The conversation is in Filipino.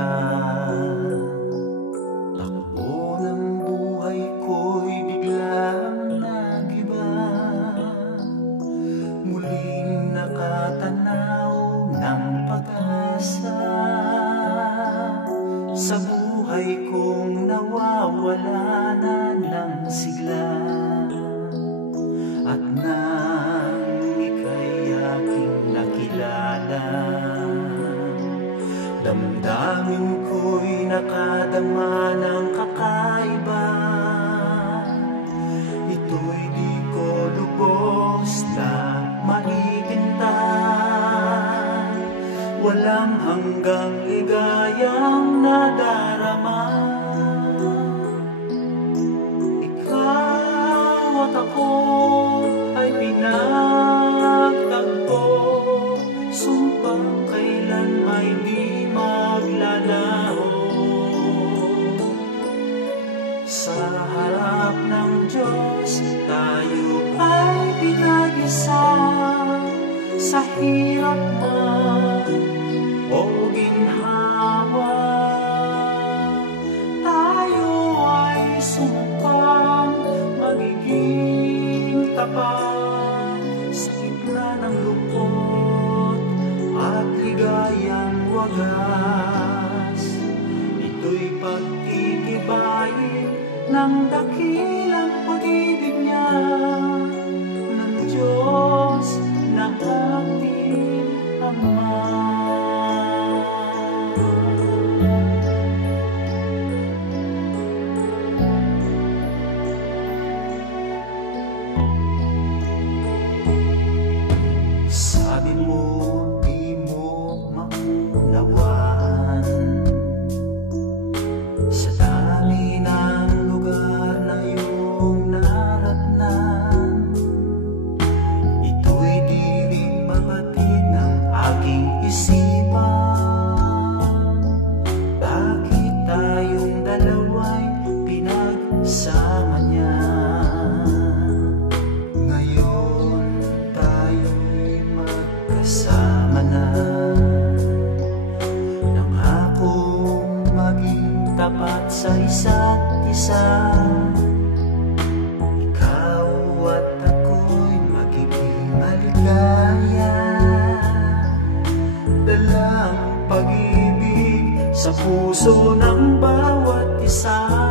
kita. Takbo ng buhay ko'y biglang nagiba, muling nakatanaw ng pag-asa sa buhay kong nawawala na ng sigla. At nang ika'y aking nakilala, damdamin ko'y nakadama ng kakaiba. Ito'y di ko lubos na maitintan, walang hanggang ligayang nadarama. Ikaw at ako ay pinagtagpo, sumpang kailan may di maglalaho. Sa harap ng Diyos tayo ay pinag-isa, sa hirap man o ginhawa. Tayo ay sumukang magiging tapat sa gitna ng lungkot at ligayang wagas. Ito'y pagtitibayin ng dakilang pag-ibig niya, ng Diyos na ating Ama. Sabi mo di mo maunawaan, sa dami ng lugar na iyong naratnan. Ito'y di rin mabatid ng aking isipan. Bakit tayong dalawa'y pinagsama niya? Ngayon tayo'y magkasama na. Nangakong maging tapat sa isa't isa. Ikaw at ako'y magiging maligaya, dalang pag-ibig sa puso ng bawat isa.